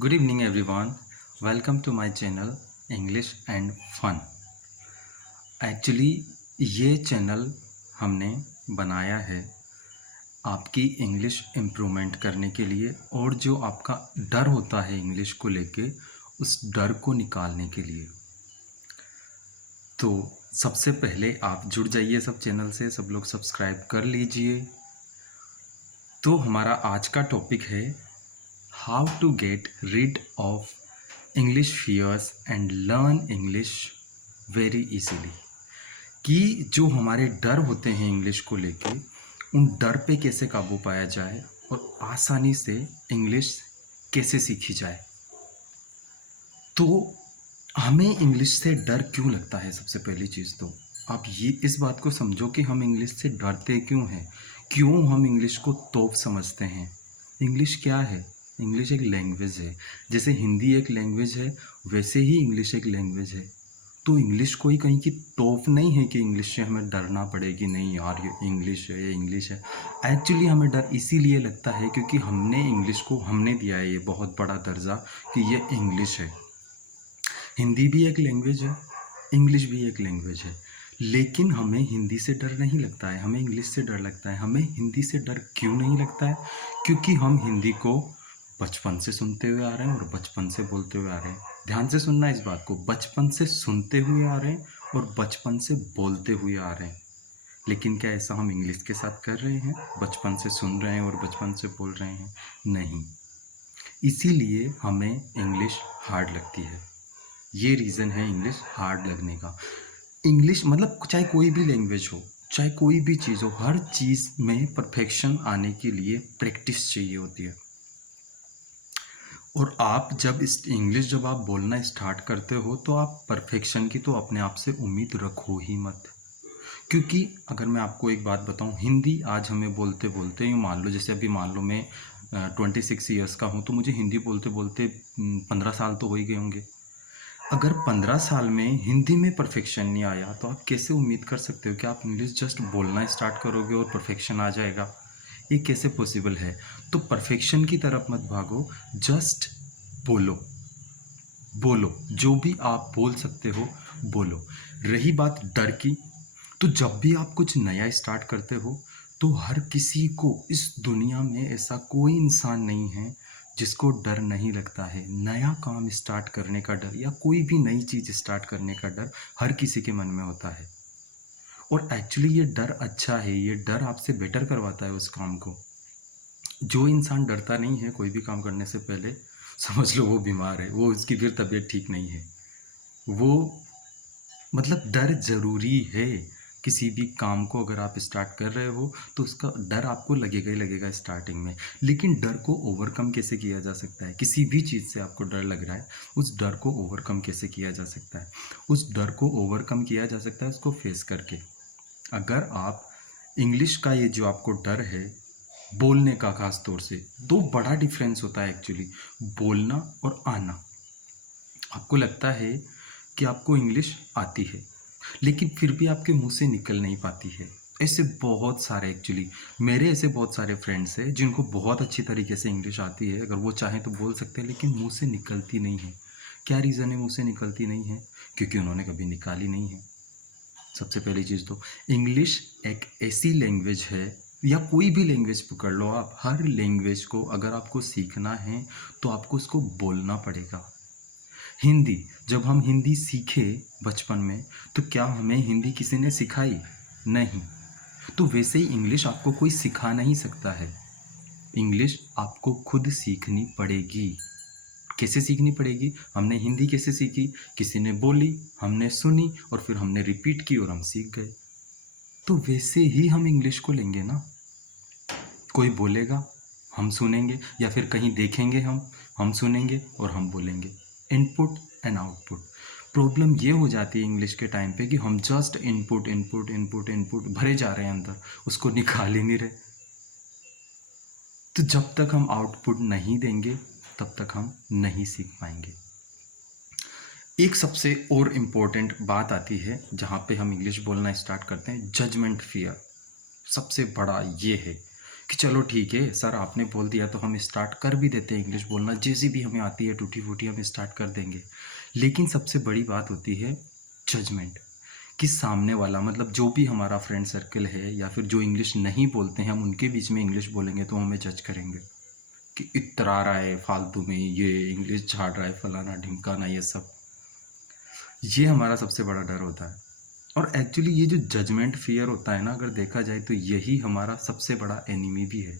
Good evening, everyone. Welcome to my channel English and Fun. Actually ये channel हमने बनाया है आपकी इंग्लिश इम्प्रूवमेंट करने के लिए और जो आपका डर होता है इंग्लिश को लेके उस डर को निकालने के लिए। तो सबसे पहले आप जुड़ जाइए सब चैनल से, सब लोग सब्सक्राइब कर लीजिए। तो हमारा आज का टॉपिक है how to get rid of English fears and learn English very easily. कि जो हमारे डर होते हैं इंग्लिश को लेके उन डर पे कैसे काबू पाया जाए और आसानी से इंग्लिश कैसे सीखी जाए। तो हमें इंग्लिश से डर क्यों लगता है? सबसे पहली चीज़ तो आप ये इस बात को समझो कि हम इंग्लिश से डरते क्यों हैं, क्यों हम इंग्लिश को तोप समझते हैं। इंग्लिश क्या है? इंग्लिश एक लैंग्वेज है। जैसे हिंदी एक लैंग्वेज है वैसे ही इंग्लिश एक लैंग्वेज है। तो इंग्लिश कोई कहीं की तोप नहीं है कि इंग्लिश से हमें डरना पड़े कि नहीं यार ये इंग्लिश है, ये इंग्लिश है। एक्चुअली हमें डर इसीलिए लगता है क्योंकि हमने इंग्लिश को हमने दिया है ये बहुत बड़ा दर्जा कि ये इंग्लिश है। हिंदी भी एक लैंग्वेज है, इंग्लिश भी एक लैंग्वेज है, लेकिन हमें हिंदी से डर नहीं लगता है, हमें इंग्लिश से डर लगता है। हमें हिंदी से डर क्यों नहीं लगता है? क्योंकि हम हिंदी को बचपन से सुनते हुए आ रहे हैं और बचपन से बोलते हुए आ रहे हैं। ध्यान से सुनना इस बात को, बचपन से सुनते हुए आ रहे हैं और बचपन से बोलते हुए आ रहे हैं। लेकिन क्या ऐसा हम इंग्लिश के साथ कर रहे हैं? बचपन से सुन रहे हैं और बचपन से बोल रहे हैं? नहीं। इसीलिए हमें इंग्लिश हार्ड लगती है। ये रीज़न है इंग्लिश हार्ड लगने का। इंग्लिश मतलब चाहे कोई भी लैंग्वेज हो, चाहे कोई भी चीज़ हो, हर चीज़ में परफेक्शन आने के लिए प्रैक्टिस चाहिए होती है। और आप जब इस इंग्लिश जब आप बोलना स्टार्ट करते हो तो आप परफेक्शन की तो अपने आप से उम्मीद रखो ही मत। क्योंकि अगर मैं आपको एक बात बताऊं, हिंदी आज हमें बोलते बोलते यूँ मान लो, जैसे अभी मान लो मैं 26 ईयर्स का हूँ तो मुझे हिंदी बोलते बोलते 15 साल तो हो ही गए होंगे। अगर 15 साल में हिंदी में परफेक्शन नहीं आया तो आप कैसे उम्मीद कर सकते हो कि आप इंग्लिश जस्ट बोलना स्टार्ट करोगे और परफेक्शन आ जाएगा? ये कैसे पॉसिबल है? तो परफेक्शन की तरफ मत भागो, जस्ट बोलो। बोलो, जो भी आप बोल सकते हो बोलो। रही बात डर की, तो जब भी आप कुछ नया स्टार्ट करते हो तो हर किसी को इस दुनिया में ऐसा कोई इंसान नहीं है जिसको डर नहीं लगता है। नया काम स्टार्ट करने का डर या कोई भी नई चीज़ स्टार्ट करने का डर हर किसी के मन में होता है। और एक्चुअली ये डर अच्छा है, ये डर आपसे बेटर करवाता है उस काम को। जो इंसान डरता नहीं है कोई भी काम करने से पहले, समझ लो वो बीमार है, वो उसकी फिर तबीयत ठीक नहीं है। वो मतलब डर ज़रूरी है। किसी भी काम को अगर आप स्टार्ट कर रहे हो तो उसका डर आपको लगेगा ही लगेगा स्टार्टिंग में। लेकिन डर को ओवरकम कैसे किया जा सकता है? किसी भी चीज़ से आपको डर लग रहा है, उस डर को ओवरकम कैसे किया जा सकता है? उस डर को ओवरकम किया जा सकता है उसको फेस करके। अगर आप इंग्लिश का ये जो आपको डर है बोलने का, खास तौर से दो बड़ा डिफरेंस होता है एक्चुअली, बोलना और आना। आपको लगता है कि आपको इंग्लिश आती है लेकिन फिर भी आपके मुंह से निकल नहीं पाती है। ऐसे बहुत सारे एक्चुअली मेरे ऐसे बहुत सारे फ्रेंड्स हैं जिनको बहुत अच्छी तरीके से इंग्लिश आती है, अगर वो चाहें तो बोल सकते हैं, लेकिन मुंह से निकलती नहीं है। क्या रीज़न है मुंह से निकलती नहीं है? क्योंकि उन्होंने कभी निकाली नहीं है। सबसे पहली चीज़ तो इंग्लिश एक ऐसी लैंग्वेज है, या कोई भी लैंग्वेज पकड़ लो आप, हर लैंग्वेज को अगर आपको सीखना है तो आपको उसको बोलना पड़ेगा। हिंदी, जब हम हिंदी सीखे बचपन में तो क्या हमें हिंदी किसी ने सिखाई? नहीं। तो वैसे ही इंग्लिश आपको कोई सिखा नहीं सकता है। इंग्लिश आपको खुद सीखनी पड़ेगी। कैसे सीखनी पड़ेगी? हमने हिंदी कैसे सीखी? किसी ने बोली, हमने सुनी और फिर हमने रिपीट की और हम सीख गए। तो वैसे ही हम इंग्लिश को लेंगे ना। कोई बोलेगा, हम सुनेंगे, या फिर कहीं देखेंगे, हम सुनेंगे और हम बोलेंगे। Input and output. प्रॉब्लम ये हो जाती है इंग्लिश के टाइम पे कि हम just input input input input भरे जा रहे हैं अंदर, उसको निकाल ही नहीं रहे। तो जब तक हम आउटपुट नहीं देंगे तब तक हम नहीं सीख पाएंगे। एक सबसे और इम्पोर्टेंट बात आती है जहाँ पे हम इंग्लिश बोलना स्टार्ट करते हैं, जजमेंट फियर। सबसे बड़ा ये है कि चलो ठीक है सर, आपने बोल दिया तो हम स्टार्ट कर भी देते हैं इंग्लिश बोलना, जैसी भी हमें आती है टूटी फूटी हम स्टार्ट कर देंगे। लेकिन सबसे बड़ी बात होती है जजमेंट, कि सामने वाला मतलब जो भी हमारा फ्रेंड सर्कल है या फिर जो इंग्लिश नहीं बोलते हैं, हम उनके बीच में इंग्लिश बोलेंगे तो हमें जज करेंगे कि इतरा रहा है फालतू में, ये इंग्लिश झाड़ रहा है, फलाना ढिमकाना, ये सब। ये हमारा सबसे बड़ा डर होता है। और एक्चुअली ये जो जजमेंट फियर होता है ना, अगर देखा जाए तो यही हमारा सबसे बड़ा एनिमी भी है।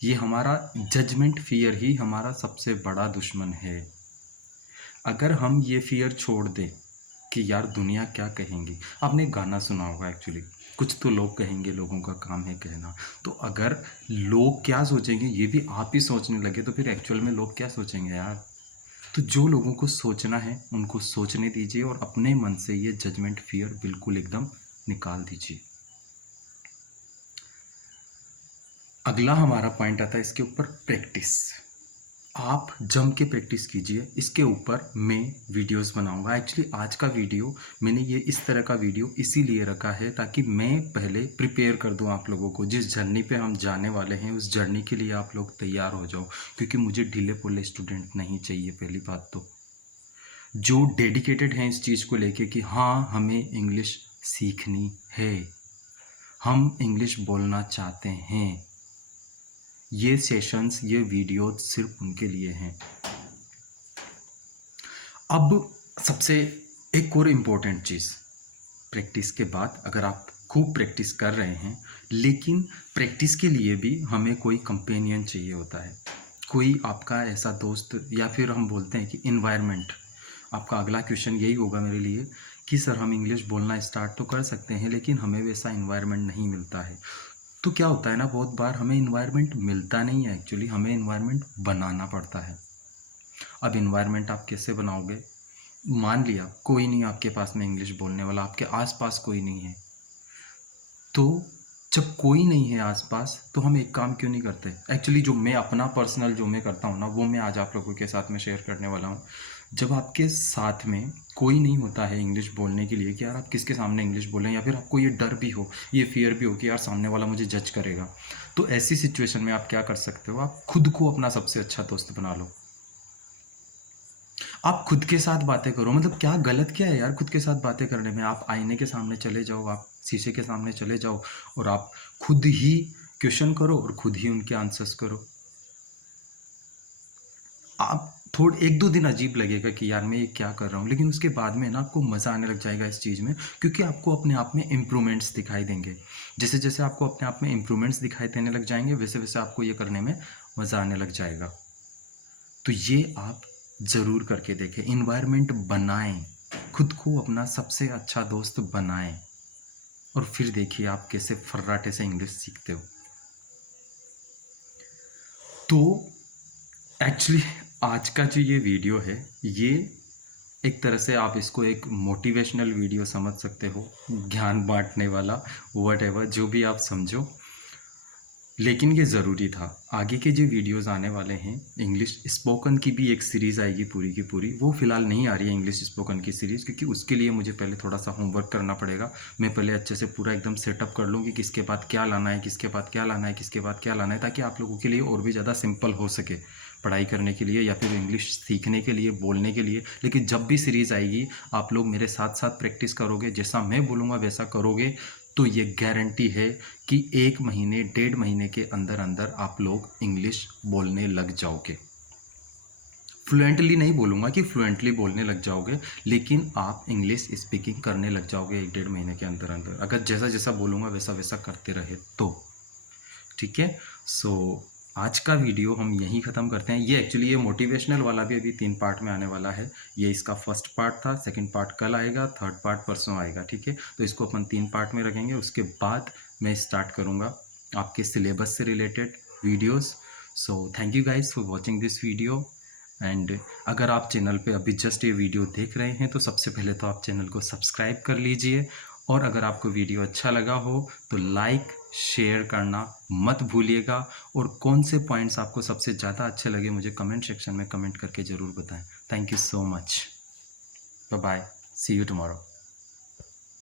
ये हमारा जजमेंट फियर ही हमारा सबसे बड़ा दुश्मन है। अगर हम ये फियर छोड़ दें कि यार दुनिया क्या कहेंगी, आपने एक गाना सुना होगा एक्चुअली, कुछ तो लोग कहेंगे, लोगों का काम है कहना। तो अगर लोग क्या सोचेंगे ये भी आप ही सोचने लगे तो फिर एक्चुअल में लोग क्या सोचेंगे यार। तो जो लोगों को सोचना है उनको सोचने दीजिए और अपने मन से ये जजमेंट फियर बिल्कुल एकदम निकाल दीजिए। अगला हमारा पॉइंट आता है इसके ऊपर, प्रैक्टिस। आप जम के प्रैक्टिस कीजिए। इसके ऊपर मैं वीडियोस बनाऊंगा। एक्चुअली आज का वीडियो मैंने ये इस तरह का वीडियो इसीलिए रखा है ताकि मैं पहले प्रिपेयर कर दूं आप लोगों को। जिस जर्नी पे हम जाने वाले हैं उस जर्नी के लिए आप लोग तैयार हो जाओ, क्योंकि मुझे ढीले पोले स्टूडेंट नहीं चाहिए। पहली बात तो जो डेडिकेटेड हैं इस चीज़ को लेके कि हाँ हमें इंग्लिश सीखनी है, हम इंग्लिश बोलना चाहते हैं। ये सेशंस, ये वीडियो सिर्फ उनके लिए हैं। अब सबसे एक और इम्पोर्टेंट चीज़, प्रैक्टिस के बाद अगर आप खूब प्रैक्टिस कर रहे हैं, लेकिन प्रैक्टिस के लिए भी हमें कोई कंपेनियन चाहिए होता है, कोई आपका ऐसा दोस्त, या फिर हम बोलते हैं कि इन्वायरमेंट। आपका अगला क्वेश्चन यही होगा मेरे लिए कि सर हम इंग्लिश बोलना स्टार्ट तो कर सकते हैं लेकिन हमें वैसा इन्वायरमेंट नहीं मिलता है। तो क्या होता है ना, बहुत बार हमें इन्वायरमेंट मिलता नहीं है, एक्चुअली हमें इन्वायरमेंट बनाना पड़ता है। अब इन्वायरमेंट आप कैसे बनाओगे? मान लिया कोई नहीं आपके पास में इंग्लिश बोलने वाला, आपके आसपास कोई नहीं है, तो जब कोई नहीं है आसपास तो हम एक काम क्यों नहीं करते? एक्चुअली जो मैं अपना पर्सनल जो मैं करता हूँ ना, वो मैं आज आप लोगों के साथ में शेयर करने वाला हूँ। जब आपके साथ में कोई नहीं होता है इंग्लिश बोलने के लिए कि यार आप किसके सामने इंग्लिश बोलें, या फिर आपको ये डर भी हो, ये फियर भी हो कि यार सामने वाला मुझे जज करेगा, तो ऐसी सिचुएशन में आप क्या कर सकते हो? आप खुद को अपना सबसे अच्छा दोस्त बना लो। आप खुद के साथ बातें करो। मतलब क्या गलत क्या है यार खुद के साथ बातें करने में? आप आईने के सामने चले जाओ, आप शीशे के सामने चले जाओ और आप खुद ही क्वेश्चन करो और खुद ही उनके आंसर्स करो। आप थोड़े 1-2 दिन अजीब लगेगा कि यार मैं ये क्या कर रहा हूँ, लेकिन उसके बाद में ना आपको मज़ा आने लग जाएगा इस चीज़ में, क्योंकि आपको अपने आप में इम्प्रूवमेंट्स दिखाई देंगे। जैसे जैसे आपको अपने आप में इम्प्रूवमेंट्स दिखाई देने लग जाएंगे, वैसे वैसे आपको ये करने में मज़ा आने लग जाएगा। तो ये आप ज़रूर करके देखें, इन्वायरमेंट बनाएं, खुद को अपना सबसे अच्छा दोस्त बनाएं और फिर देखिए आप कैसे फर्राटे से इंग्लिश सीखते हो। तो एक्चुअली आज का जो ये वीडियो है, ये एक तरह से आप इसको एक मोटिवेशनल वीडियो समझ सकते हो, ज्ञान बांटने वाला, व्हाटएवर जो भी आप समझो, लेकिन ये ज़रूरी था। आगे के जो वीडियोस आने वाले हैं, इंग्लिश स्पोकन की भी एक सीरीज़ आएगी पूरी की पूरी। वो फ़िलहाल नहीं आ रही है इंग्लिश स्पोकन की सीरीज़, क्योंकि उसके लिए मुझे पहले थोड़ा सा होमवर्क करना पड़ेगा। मैं पहले अच्छे से पूरा एकदम सेटअप कर लूँ कि किसके बाद क्या लाना है, किसके बाद क्या लाना है, किसके बाद क्या लाना है, ताकि आप लोगों के लिए और भी ज़्यादा सिंपल हो सके पढ़ाई करने के लिए या फिर इंग्लिश सीखने के लिए, बोलने के लिए। लेकिन जब भी सीरीज़ आएगी आप लोग मेरे साथ साथ प्रैक्टिस करोगे, जैसा मैं बोलूँगा वैसा करोगे, तो ये गारंटी है कि 1 महीने 1.5 महीने के अंदर अंदर आप लोग इंग्लिश बोलने लग जाओगे। फ्लुएंटली नहीं बोलूँगा कि फ्लुएंटली बोलने लग जाओगे, लेकिन आप इंग्लिश स्पीकिंग करने लग जाओगे 1-1.5 महीने के अंदर अंदर, अगर जैसा जैसा बोलूँगा वैसा वैसा करते रहे तो। ठीक है, सो आज का वीडियो हम यहीं ख़त्म करते हैं। ये एक्चुअली ये मोटिवेशनल वाला भी अभी 3 पार्ट में आने वाला है। ये इसका फर्स्ट पार्ट था, सेकंड पार्ट कल आएगा, थर्ड पार्ट परसों आएगा। ठीक है, तो इसको अपन 3 पार्ट में रखेंगे। उसके बाद मैं स्टार्ट करूँगा आपके सिलेबस से related videos. So thank you guys for watching this video. And अगर आप चैनल पे अभी जस्ट ये वीडियो देख रहे हैं तो सबसे पहले तो आप चैनल को सब्सक्राइब कर लीजिए, और अगर आपको वीडियो अच्छा लगा हो तो लाइक शेयर करना मत भूलिएगा, और कौन से पॉइंट्स आपको सबसे ज़्यादा अच्छे लगे मुझे कमेंट सेक्शन में कमेंट करके ज़रूर बताएं। Thank you so much, bye bye, see you tomorrow.